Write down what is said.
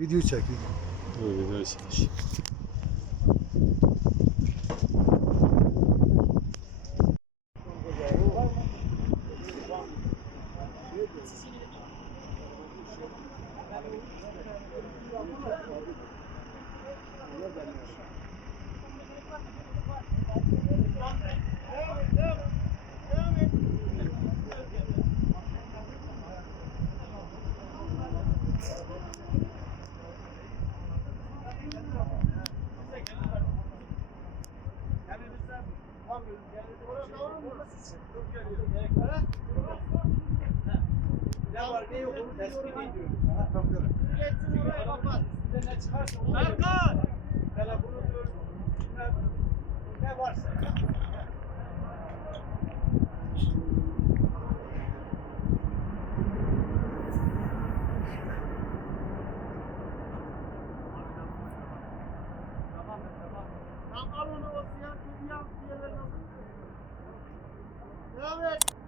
Video çekiyor. Öyle şey. Ne var ne yok onu tespit ediyorum. Geçsin oraya kapat. Size ne çıkarsa onu Erkan! telefonu diyorum. Bilmem ne varsa. Tamam al onu o siyah bir yan diğerlerine. Devam et.